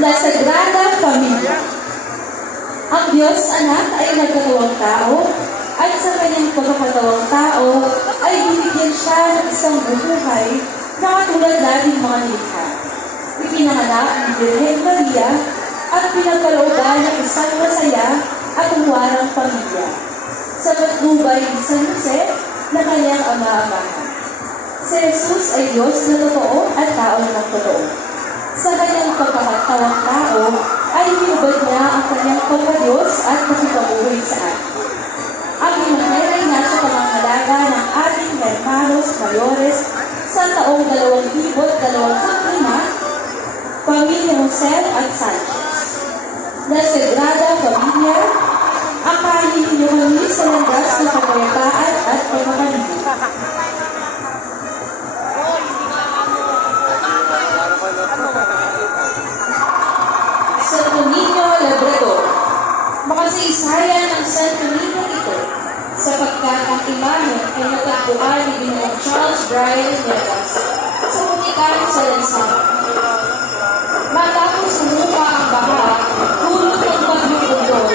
La Sagrada Familia. Ang Diyos Anak ay nagkatawang tao at sa kanyang pagkakatawang tao ay binigyan siya ng isang buhay na katulad nating mga nilikha. Ipinanganak ni Birhen Maria at pinagkalooban ng isang masaya at huwarang pamilya sa patnubay ni San Jose na kanyang ama-amahan. Si Jesus ay Diyos na totoo at tao ng totoo. Sa kanyang pagkakatawang tao ay hinubad niya ang kanyang pagka-Diyos at pagkakabuhay sa atin. Ang imahe ay nasa pamangalaga ng ating hermanos mayores sa taong 2025, Pamilya Jose at Sanchez. La Sagrada Familia, akayin niyo kami sa landas ng kapayapaan at pagkakalimot. Santo Niño Labrador, makasaysayan ang Santo Niño ito sapagkat ang imahe ay natagpuan ni Ginoong Charles Brian Nevas sa Butikan sa Lansangan. Matapos sumuka ang baha, hulog ng bagyong Odol,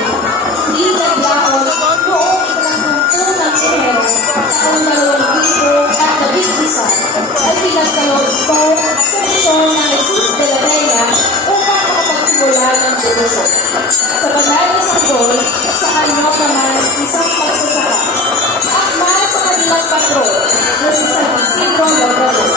di naglaon noong ika-10 ng Enero taong 2011 ay pinagkaloob ito sa misyon ng Jesus de la Reina upang makapagsimula ng devotion. Sa banal na sanggol, sa kanya naman isang pagsasaka. Akma sa kanilang patron na si San Isidro Labrador.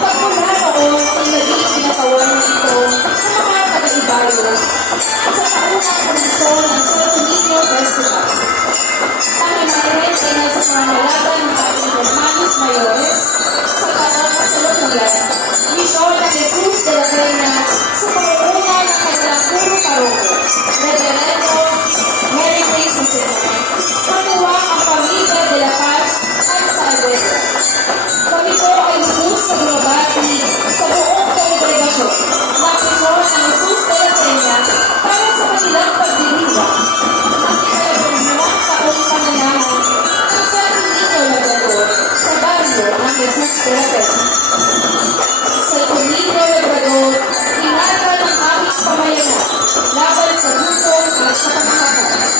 Pagmula noon ay naging pinatawan nito sa mga taga-Ibayo sa kaunang kondisyon ng Santo Niño Festival. Ang imahe ay nasa pangangalaga ng ating hermanos mayores sa parang kasalukuyan, misyon ng Jesus de la Reina sa pangunguna ng kanilang puro paroko, Reverendo Mary Grace Joseph, katuwang ang Pamilya de la Paz at sa Albuera. Kami po ay lubos sa bumabati sa buong kongregasyon ng misyon ng Jesus de la Reina para sa kanilang pagdiriwang ng ikalabang taong pananahan ng Santo Niño Labrador sa baryo ng Jesus de la Reina. Santo Niño Labrador, inara ng aming pamayanan laban sa gutom at sa pagkakataon.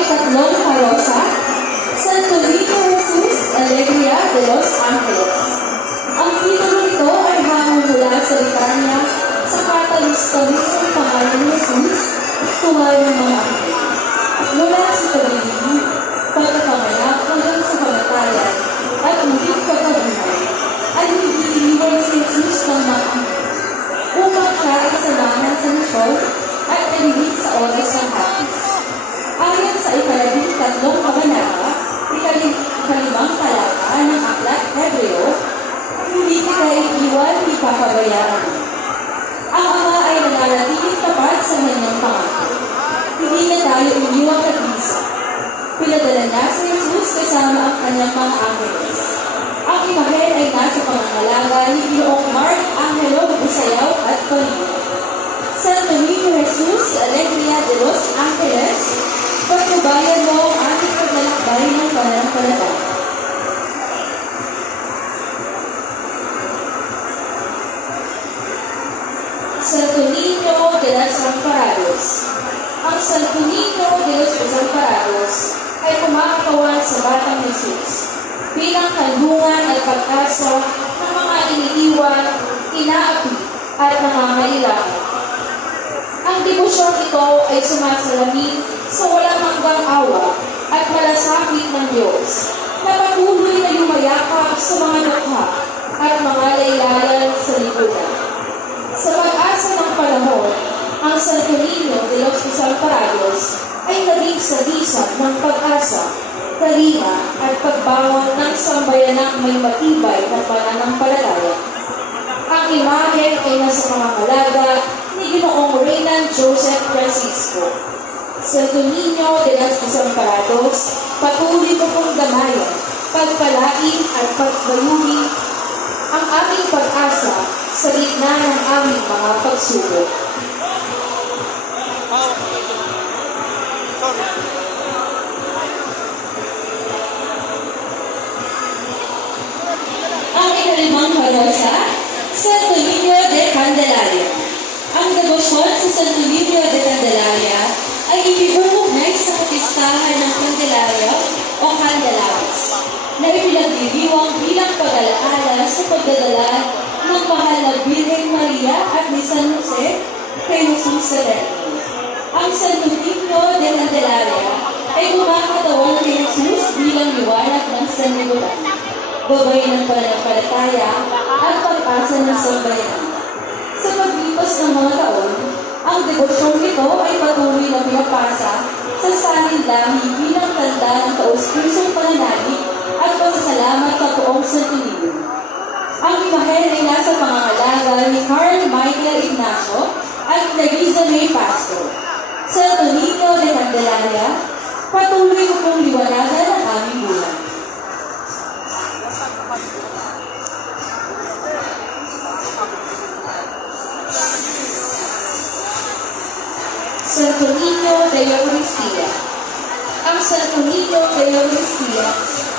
Ikatlong Karosa, Santo Niño Jesus Alegria de Los Angeles. Ang titulo nito ay hamon mula sa Litanya sa katalis-talisang pangalan ni Jesus, tuwal ng mga anghel. Mula sa pag-ibig, pagkapanganak hanggang sa kamatayan at muling pagkabuhay, ay hindi iniwan si Jesus ng mga anghel upang siya ay samahan sa misyon at iligid sa oras ng hapis. Ayon sa ika-13 kabanata, ika-5 talata ng Aklat Hebreo, hindi kita iiwan, ipapabayaan. Ang Ama ay nananatiling tapat sa kanyang pangako. Hindi na tayo iniwang nag-isa. Pinadala niya si Jesus kasama ang kanyang mga angeles. Ang imahe ay nasa pangangalaga ni Ginoong Mark Angelo Busayaw at Colino. Santo Niño Jesus Alegria de Los Angeles, pagkubayan mo ang ating paglalakbay ng pananampalataya. sa Batang Jesus bilang kanlungan at pag-asa ng mga iniiwan, inaapi at nangangailangan. Ang devosyong ito ay sumasalamin sa walang hanggang awa at malasakit ng Diyos na patuloy na yumayakap sa mga dukha at mga laylayan sa lipunan. Sa pag-asa ng panahon, ang Santo Niño de los Desamparados ay naging sagisag ng pag-asa, kalinga at pagbangon ng sambayanang may matibay na pananampalataya. Ang imahe ay nasa pangangalaga ni Ginoong Reynald Joseph Francisco. Santo Niño de los Desamparados, patuloy ko pong gamayan, pagpalain at pagbayuhin ang aming pag-asa sa gitna ng aming mga pagsubok. Ang ikalimang parosa, Santo Niño de Candelaria. Ang debosyon sa Santo Niño de Candelaria ay ibibubugnay sa kapistahan ng Candelaria o Candelaris, na ipinagdiriwang bilang pag-alaala sa pagdadala ng mahal na Birhen Maria at ni San Jose kay Jesus Severino. Ang Santo Niño de Candelaria ay kumakatawan kay Jesus bilang liwanag ng sanlibutan, gabay ng pananampalataya at pag-asa ng sambayanan. Sa paglipas ng mga taon, ang debosyong ito ay patuloy na pinapasa sa salinlahi bilang tanda ng taus-pusong pananalig at pasasalamat sa buong Santo Niño. Ang imahen ay nasa pangangalaga ni Carl Michael Ignacio at Teresa May Pastor. Santo Niño de Candelaria, patuloy ko pong liwanagan ang aming bulan. Santo Niño de Eucaristia. Ang Santo Niño de Eucaristia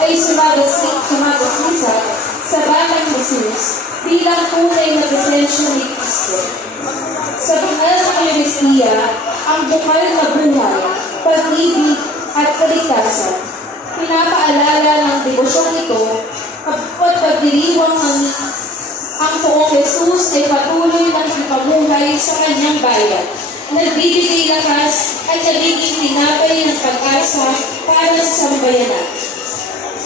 ay sumagasisat sa Batang Jesus bilang tunay na presensya ni Cristo. Sa banal na Eucharistia, ang bukal na buhay, pag-ibig at kaligtasan, pinapaalala ng devosyong ito kapag pagdiriwang ang poong Jesus ay patuloy ng ipamuhay sa kanyang bayan, nagbibigay lakas at nabiging tinapay ng pag-asa para sa sambayanan.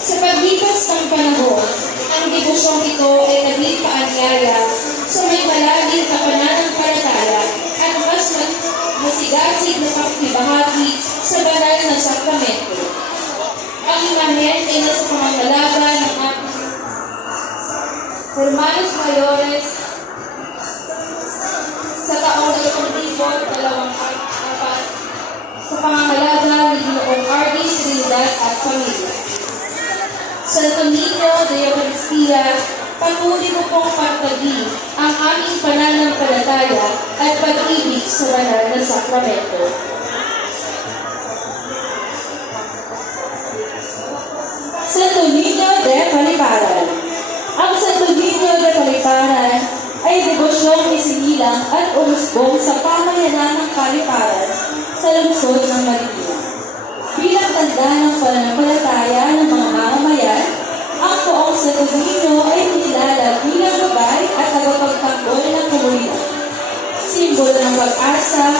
Sa paglipas ng panahon, ang devosyong ito ay naging paanyaya sa may malalim na pananampalataya at mas masigasig na pakibahagi sa banal na sakramento. Ang imahen ay nasa pangangalaga ng Hermanos Mayores sa taong 2024 sa pangangalaga ni Ginoong R.D. Trinidad at pamilya. Santo Niño de Eucaristia, patuloy mo pong pagtagin ang aming pananampalataya at pag-ibig sa banal na sakramento. Santo Niño de Paliparan. Ang Santo Niño de Paliparan ay devosyong isinilang at umusbong sa pamayanan ng Paliparan sa lungsod ng Marikina. Bilang tanda ng pananampalataya ng mga mamamayan, ang poong Santo Niño ay kinilala bilang gabay at tagapagtanggol ng komunidad. Simbolo ng pag-asa,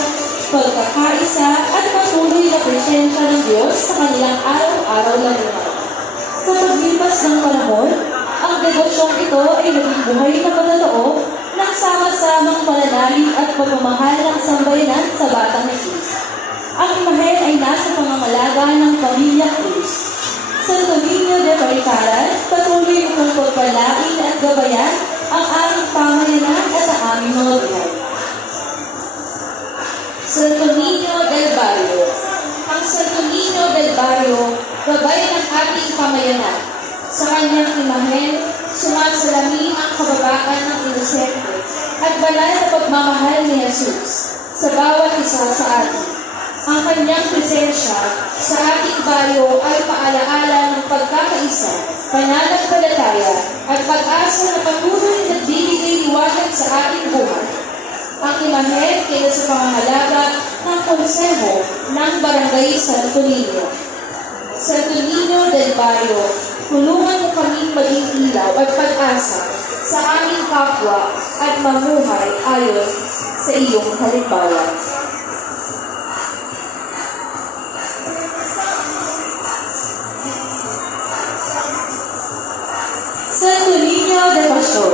pagkakaisa at patuloy na presensya ng Diyos sa kanilang araw-araw na buhay. Sa paglipas ng panahon, ang devosyong ito ay naging buhay na patotoo ng sama-samang pananalig at pagmamahal ng sambayanan sa Batang Jesus. Ang imahen ay nasa pangangalaga ng Pamilya Cruz. Santo Niño de Paliparan, patuloy kong pagpalain at gabayan ang aming pamayanan at ang aming mga buhay. Santo Niño del Barrio. Ang Santo Niño del Barrio, gabay ng ating pamayanan. Sa kanyang imahen, sumasalamin ang kababaan ng inosente at banal na pagmamahal ni Jesus sa bawat isa sa atin. Ang kanyang presensya sa ating bayo ay paalaala ng pagkakaisa, pananampalataya at pag-asa na patuloy na nagbibigay liwanag sa ating buhay. Ang imahen ay sa pangangalaga ng konseho ng Barangay Santo Niño. Santo Niño del Barrio, tulungan mo kaming maging ilaw at pag-asa sa aming kapwa at mamuhay ayon sa iyong halimbawa. Santo Niño de Passion.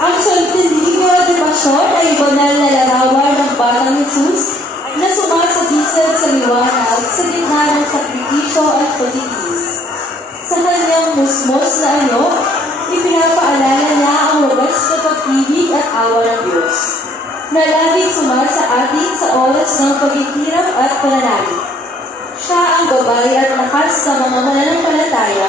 Ang Santo Niño de Passion ay banal na larawan ng Batang Jesus na sumasagisag sa liwanag sa gitna ng sakripisyo at pagtitiis. Sa kanyang musmos na anyo, ipinapaalala niya ang wagas na pag-ibig at awa ng Diyos, na laging sumasa atin sa oras ng paghihirap at pananalig. Siya ang gabay at lakas sa mga mananampalataya.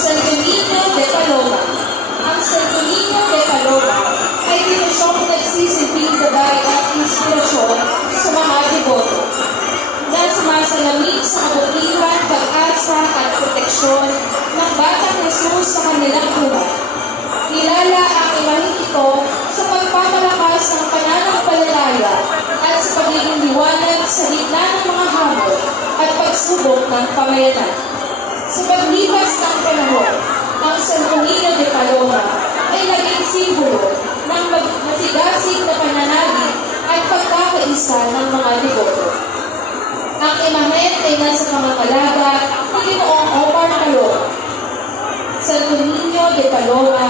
Santo Niño de Paloma. Ang Santo Niño de Paloma ay dinosyong nagsisilbing gabay at inspirasyon sa mga deboto na sumasalamin sa kabutihan, pag-asa at proteksyon ng Batang Jesus sa kanilang buhay. Kilala ang imaheng ito sa pagpapalakas ng pananampalataya at sa pagiging liwanag sa gitna ng mga hamon at pagsubok ng pamayanan. Sa paglipas ng panahon, ang Santo Niño de Paloma ay naging simbolo ng masigasig na pananalig at pagkakaisa ng mga deboto. Ang imahen ay nasa pangangalaga ni Ginoong Omar Paloma. Santo Niño de Paloma,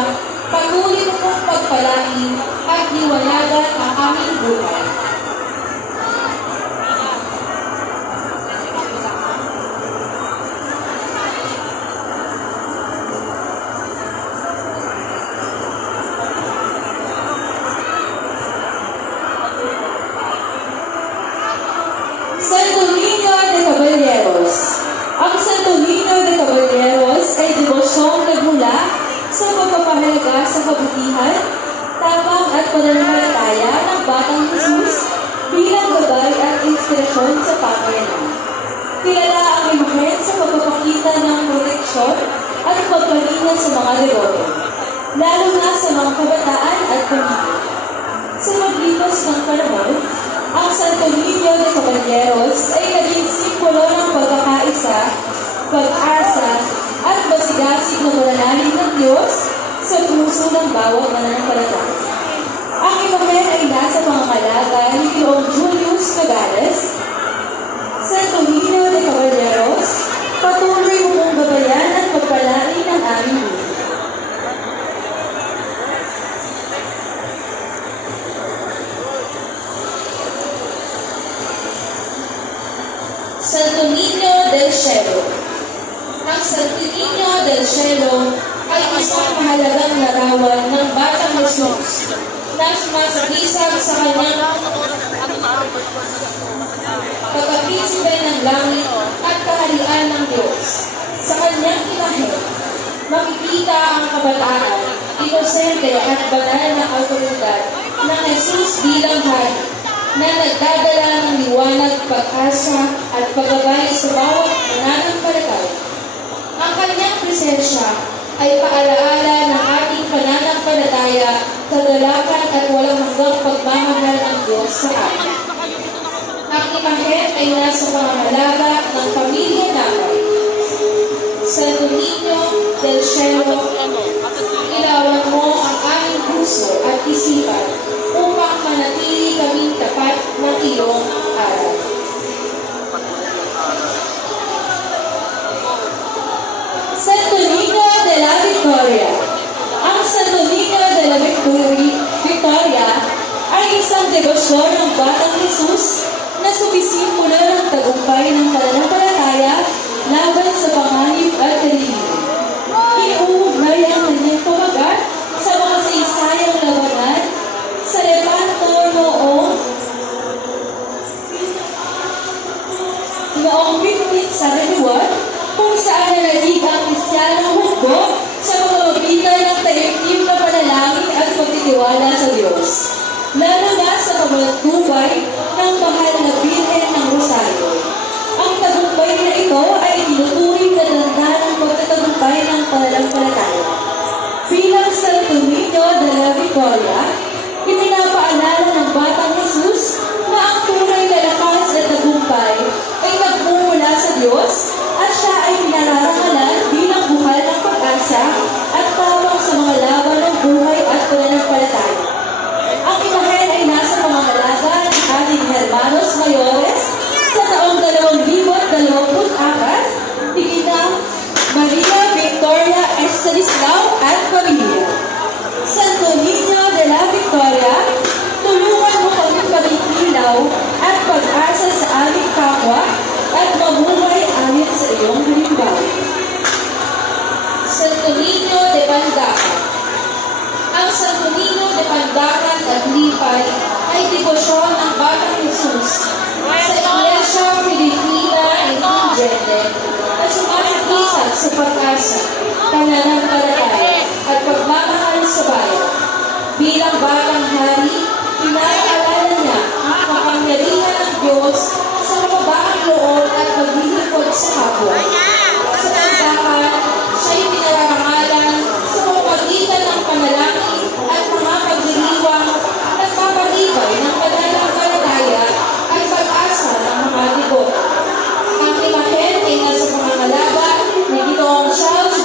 patuloy mo kong pagpalain at liwanagan ang aming buhay. Santo Niño de Caballeros. Ang Santo Niño de Caballeros ay devosyong nagmula sa pagpapahalaga sa kabutihan, tapang at pananampalataya ng Batang Jesus bilang gabay at inspirasyon sa pamayanan. Kilala ang imahen sa pagpapakita ng proteksyon at pagpalingan sa mga deboto, lalo na sa mga kabataan at pamilya. Sa paglipas ng panahon, ang Santo Niño de Caballeros ay naging simbolo ng pagkakaisa, pag-asa, at masigasig na pananalig ng Diyos sa puso ng bawat mananampalataya. Ang imahen ay nasa pangangalaga ni Ginoong Julius Nogales. Santo Niño de Caballeros, patuloy mo mong gabayan at pagpalain ng aming buhay. Santo Niño del Cielo. Ang Santo Niño del Cielo ay isang mahalagang larawan ng Batang Jesus na sumasagisag sa kanyang pagkaprinsipe ng langit at kaharian ng Diyos. Sa kanyang imahen, makikita ang kabataan, inosente at banal na autoridad ng Jesus bilang hari na nagdadala ng liwanag, pag-asa at paggabay sa bawat mananampalataya. Ang kanyang presensya ay paalaala ng ating pananampalataya, kagalakan at walang hanggang pagmamahal ng Diyos sa atin. Ang imahen ay nasa pangangalaga ng pamilya namin. Santo Niño del Cielo, ilawan mo ang aming puso at isipan upang manatili kaming tapat ng iyong aral. Santo Niño de la Victoria. Ang Santo Niño de la Victoria ay isang debosyon ng Batang Jesus na sumisimbolo ng tagumpay ng pananampalataya laban sa panganib at kalihim. Inuugnay ang kanyang pamagat sa mga saysayang labanan sa Lepanto noong 1571 kung saan nanalig ang Kristiyanong hukbo sa pamamagitan ng taimtim na panalangin at pagtitiwala sa Diyos, lalo na sa pagmatubay ng mahal na Birhen ng Rosario. Ang tagumpay na ito ay tinuturing na tanda ng pagtatagumpay ng pananampalataya. Bilang Santo Niño de la Victoria, ipinapaalala ng Batang Jesus na ang tunay na lakas at tagumpay ay nagmumula sa Diyos at siya ay pinararangalan bilang buhay ng pag-asa at tawag sa mga laban ng buhay at pananampalataya. Ang imahen ay nasa pangangalaga ng ating Hermanos Mayores sa taong 2024, Tigina Maria Victoria Estanislao at Pamilya. Santo Niño de la Victoria, tulungan mo kami pagkikilaw at pag-asa sa aming kapwa at mabuhay amin sa iyong halimbawa. Santo Niño de Pandacan. Ang Santo Niño de Pandacan at Lipay ay debosyon ng Batang Jesus sa Iglesia Filipina Indulgente na sumasakisat sa pag-asa, pananampalataya at pagmamahal sa bayan. Bilang Batang Hari, pinaalala niya ang kapangyarihan ng Diyos sa mababaang loob at paglilingkod sa kapwa. Sa Pandacan, siya'y pinararangalan sa pamamagitan ng panalangin at mga pagdiriwang nagpapatibay ng pananampalataya at pag-asa ng mga libo. Ang imahen ay nasa pangangalaga ni Ginoong Charles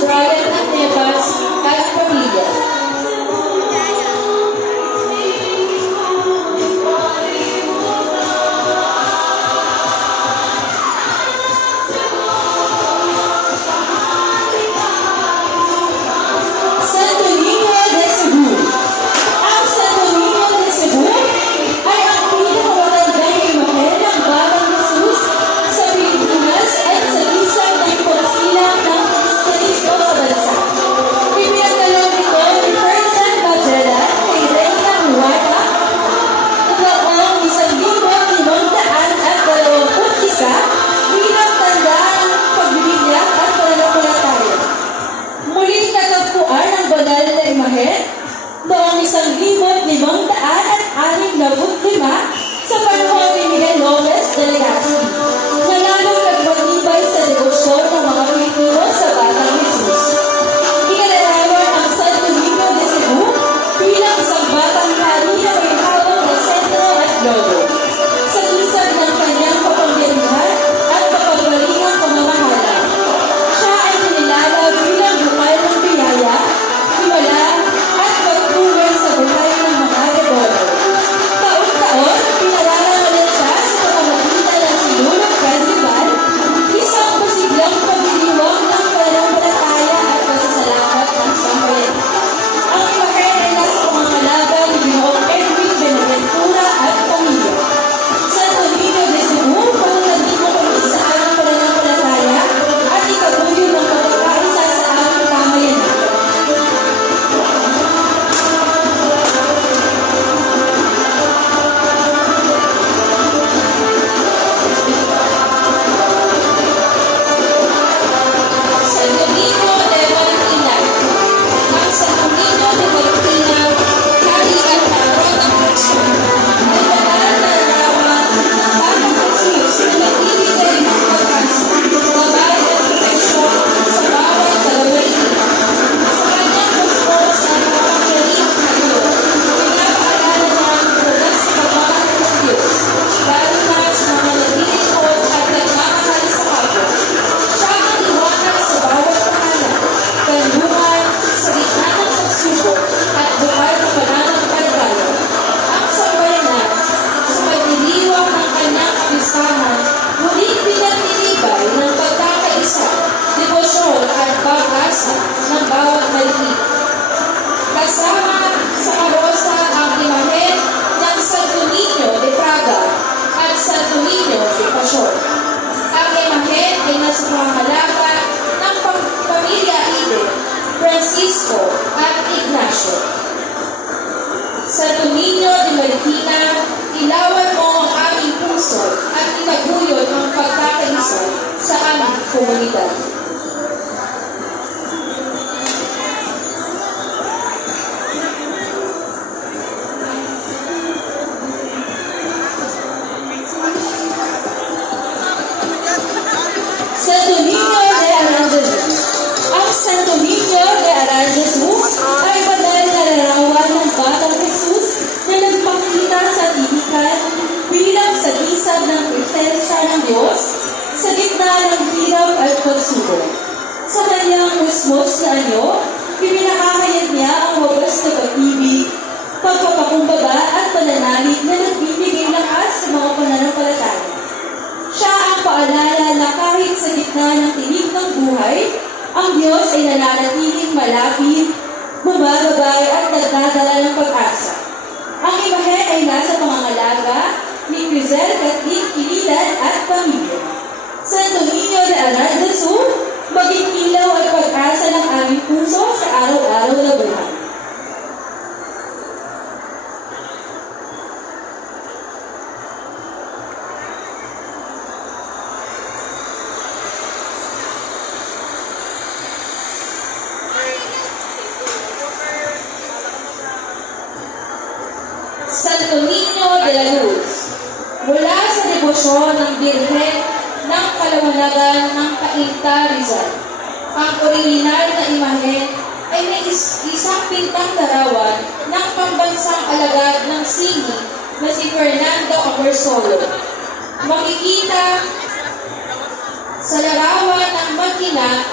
ng bawat maliliit. Kasama sa karosa ang imahen ng Santo Niño de Praga at Santo Niño de Passion. Ang imahen ay nasa pangangalaga ng pamilya Eden, Francisco at Ignacio. Santo Niño de Marikina, ilawan mo ang aming puso at itaguyod ang pagkakaisa sa aming komunidad. Santo Niño de Aranzazu. Ang Santo Niño de Aranzazu ay banal na larawan ng Batang Jesus na nagpakita sa tihikan bilang sagisag ng presensya ng Diyos sa gitna ng hirap at pagsubok. Sa kanyang usmos na anyo, ipinakahayag niya ang wagas na pag-ibig, pagpapakumbaba at pananalig na nagbibigay lakas sa mga pananampalataya. Siya ang paalala na kahit sa gitna ng tinig ng buhay, ang Diyos ay nananatiling malapit, bumababay at nagdadala ng pag-asa. Ang imahe ay nasa pangangalaga ni Crisel, Kathleen, Kililan at pamilya. Santo Niño de Aranzazu, maging ilaw at pag-asa ng aming puso sa araw-araw na buhay. Santo Niño de la Luz, mula sa debosyon ng Birhen ng Kalawanagan ng Cainta, Rizal. Ang orihinal na imahe ay may isang pintang larawan ng pambansang alagad ng sini na si Fernando Abersolo. Makikita sa larawan ng mag-ina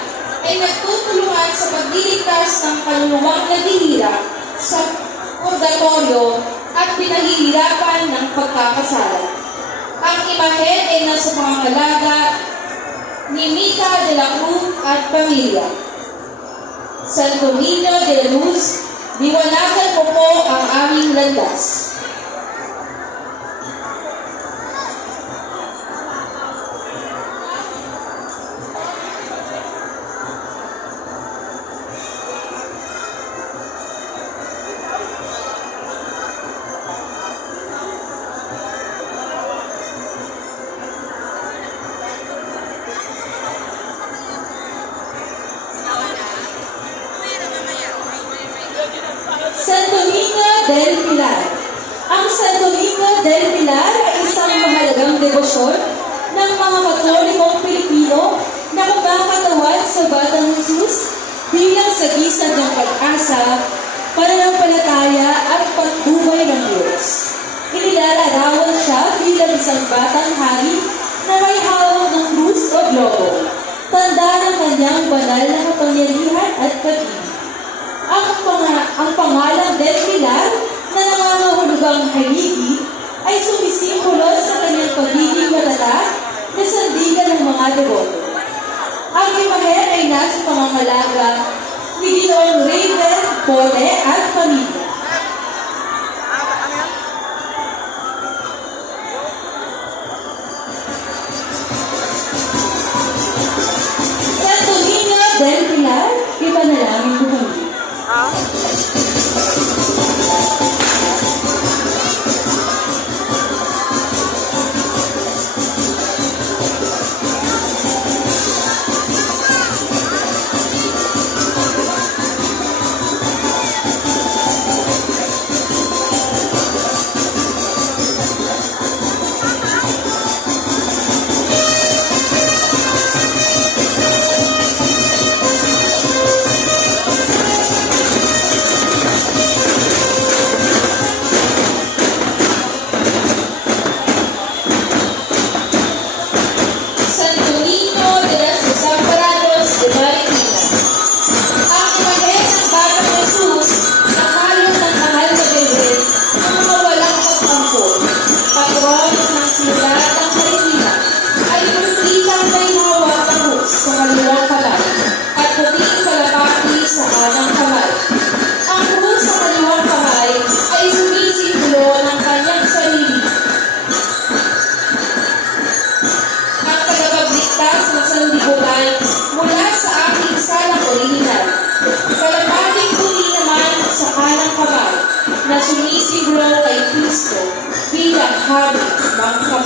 ay nagtutulungan sa pagliligtas ng kaluluwang nadihira sa purgatorio at pinahihirapan ng pagkakasala. Ang imahe ay nasa pangangalaga ni Mica de la Cruz at pamilya. Santo Niño de la Luz, liwanagan mo po ang aming landas. Santo Niño del Pilar. Ang Santo Niño del Pilar ay isang mahalagang debosyon ng mga Katolikong Pilipino na kumakatawad sa Batang Jesus bilang sagisag ng pag-asa, pananampalataya at pagbuhay ng Diyos. Inilalarawan siya bilang isang batang hari na may hawak ng krus o globo, tanda ng kanyang banal na kapangyarihan at pag-ibig. Ang pangalang Del Pilar na nangangahulugang haligi ay sumisimbolo sa kanyang pagiging matatag na sandigan ng mga deboto. Ang imahe ay nasa pangangalaga ni Ginoong Raven, Pole at pamilya. Santo Niño del Pilar, ipanalangin mo kami.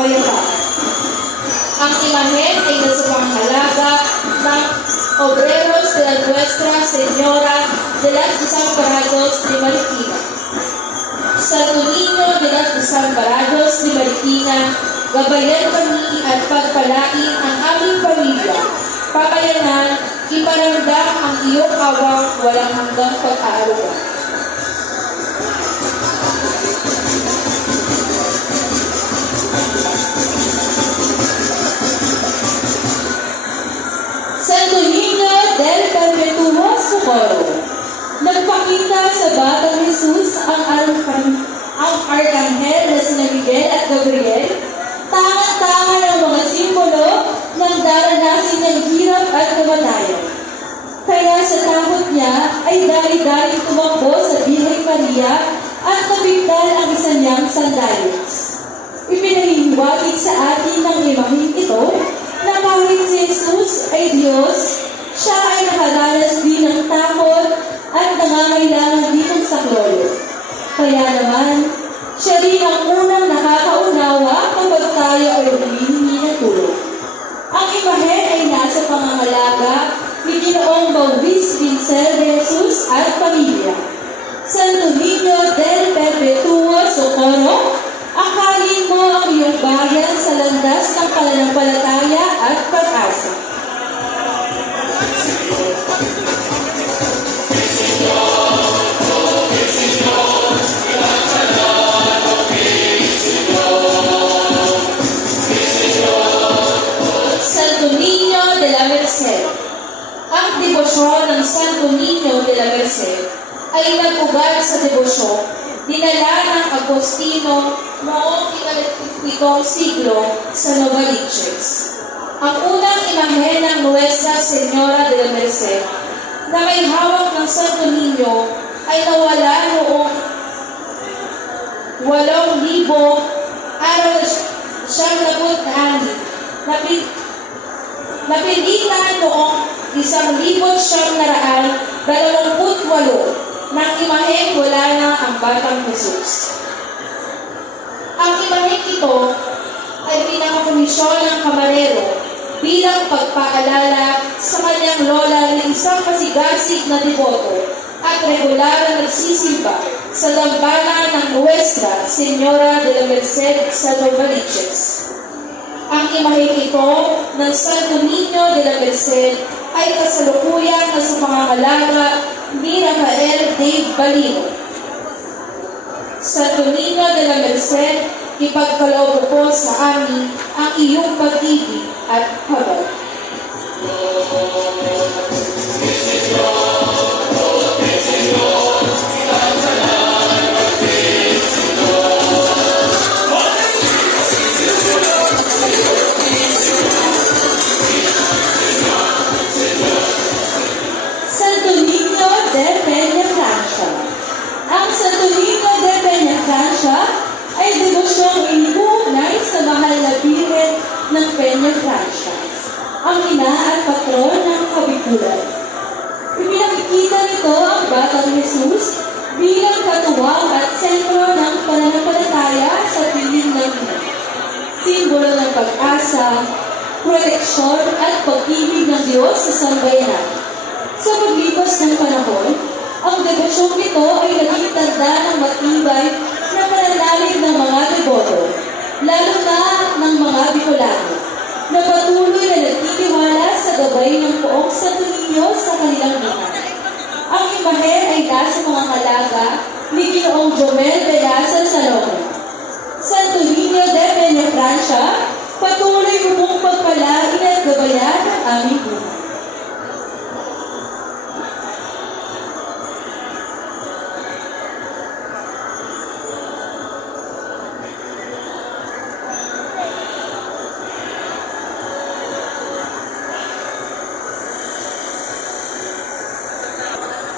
payapa. Ang imahen ay nasa pangalaga ng Obreros de la Nuestra Señora de las Desamparados de Marikina. Santo Niño de las Desamparados de Marikina, gabayan kami at pagpalain ang aming pamilya. Pakayanan, iparamdam ang iyong awang walang hanggang pag-aaruga. Santo Niño del Perpetuo Socorro, nagpakita sa Batang Jesus ang Arkanghel na sina Miguel at Gabriel, tangan-tangan ang mga simbolo ng daranasin ng hirap at kamatayan. Kaya sa takot niya ay dali-dali tumakbo sa Birhen Maria at nabigdal ang isa niyang sandalias. Ipinahihiwatig sa atin ng imaheng ito na kahit si Jesus ay Diyos, siya ay nakaranas din ng takot at nangangailangan din ng saklolo. Kaya naman, siya rin ang unang nakakaunawa kapag tayo ay humihingi ng tulong. Ang imahe ay nasa pangangalaga ni Ginoong Baubis Pincel de Jesus at pamilya. Santo Niño del Perpetuo Socorro, akalin mo ang iyong bayan sa landas ng pananampalataya at pag-asa. Santo Niño de la Merced. Ang debosyon ng Santo Niño de la Merced ay nag-ugat sa debosyon dinala ng Agostino noong ika-7 siglo sa Novaliches. Ang unang imahen ng Nuestra Señora de la Merced na may hawak ng Santo Niño ay nawala noong 8,000 araw na 76. Napilitan noong 1928 nang imaheng wala na ang Batang Jesus. Ang imaheng ito ay pinakakomisyon ng kamarero bilang pagpaalala sa kanyang lola ng isang pasigasig na deboto at regular na nagsisimba sa dambana ng Nuestra Señora de la Merced sa Novaliches. Ang imaheng ito ng Santo Niño de la Merced ay kasalukuyan na sa pangangalaga ni Rafael Dave Balino. Santo Niño de la Merced, ipagkaloob po sa amin ang iyong pag-ibig at habag. Santo Niño de Peñafrancia. Ang Santo Niño de Peñafrancia ay debosyong iniuugnay sa mahal na Birhen ng Peñafrancia, ang ina at patron ng Kabikulan. Ipinakikita nito ang Batang Jesus bilang katuwang at sentro ng pananampalataya sa piling ng ina. Simbolo ng pag-asa, proteksyon at pag-ibig ng Diyos sa sambayanan. Sa paglipas ng panahon, ang debosyong ito ay naging tanda ng matibay na pananalig ng mga deboto, lalo na ng mga Bicolano, na patuloy na nagtitiwala sa gabay ng poong Santo Niño sa kanilang buhay. Ang imahe ay nasa mga halaga ni Ginoong Jomel Velasquez Salomon. Santo Niño de Peñafrancia, patuloy mo mong pagpalain at gabayan ang aming buhay.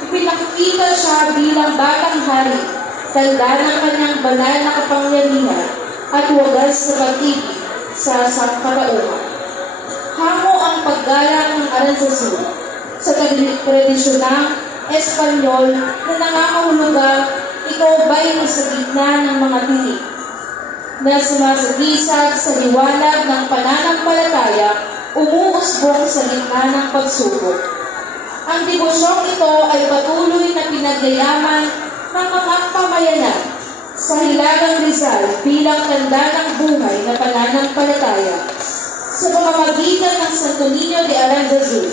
Ipinakita siya bilang batang hari, tanda ng kanyang banal na kapangyarihan at wagas sa pag-ibig sa sangkatauhan. Hango ang paggalang ng Aranzazu sa tradisyonang Espanyol na nangangahulugang ikaw ba'y nasa gitna ng mga tinig. na sumasagisag sa liwanag ng pananampalataya, umuusbong sa gitna ng pagsubok. Ang devosyong ito ay patuloy na pinagyayaman ng mga pamayanan sa Hilagang Rizal bilang tanda ng buhay na pananampalataya. Sa pamamagitan ng Santo Niño de Aranzazu,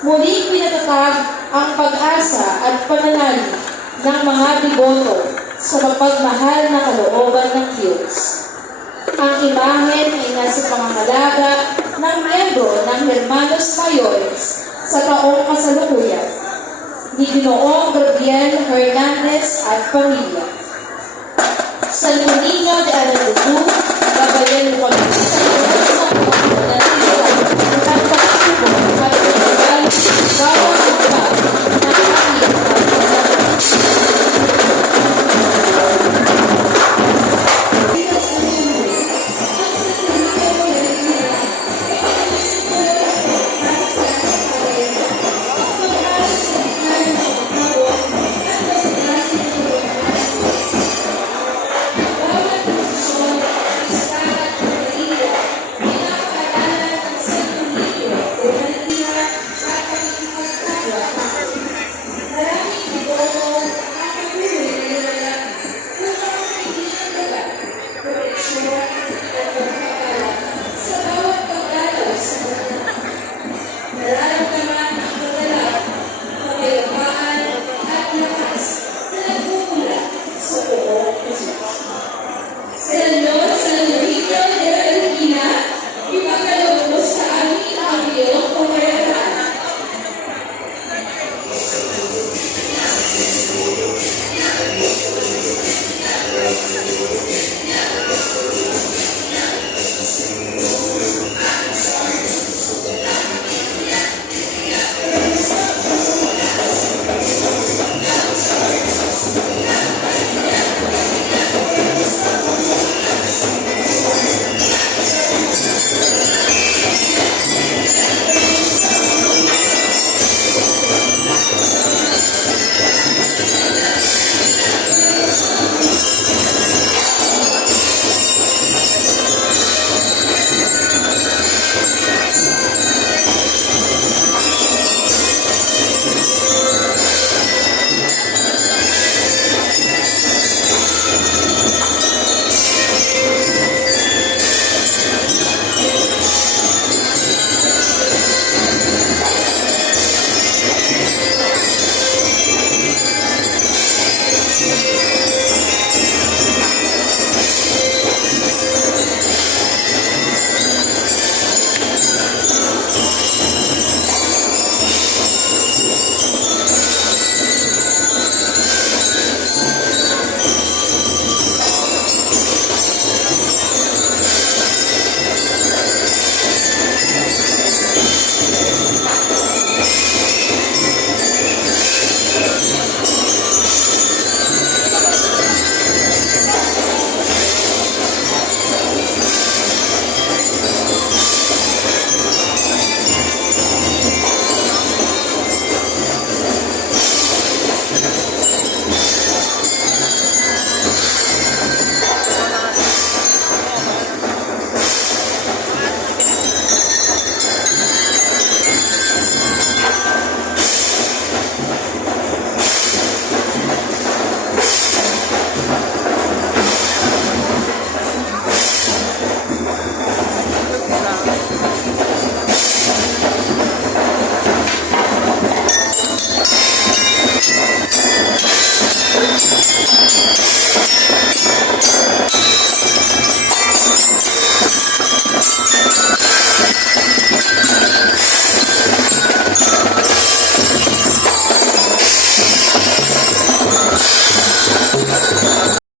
muling pinatatag ang pag-asa at pananalig ng mga deboto sa mapagmahal na kalooban ng Diyos. Ang imahen ay nasa pangangalaga ng miyembro ng Hermanos Mayores sa taong kasalukuyan ni Ginoong Gabriel Hernandez at pamilya. Santo Niño de Aranzazu, gabayan mo kami sa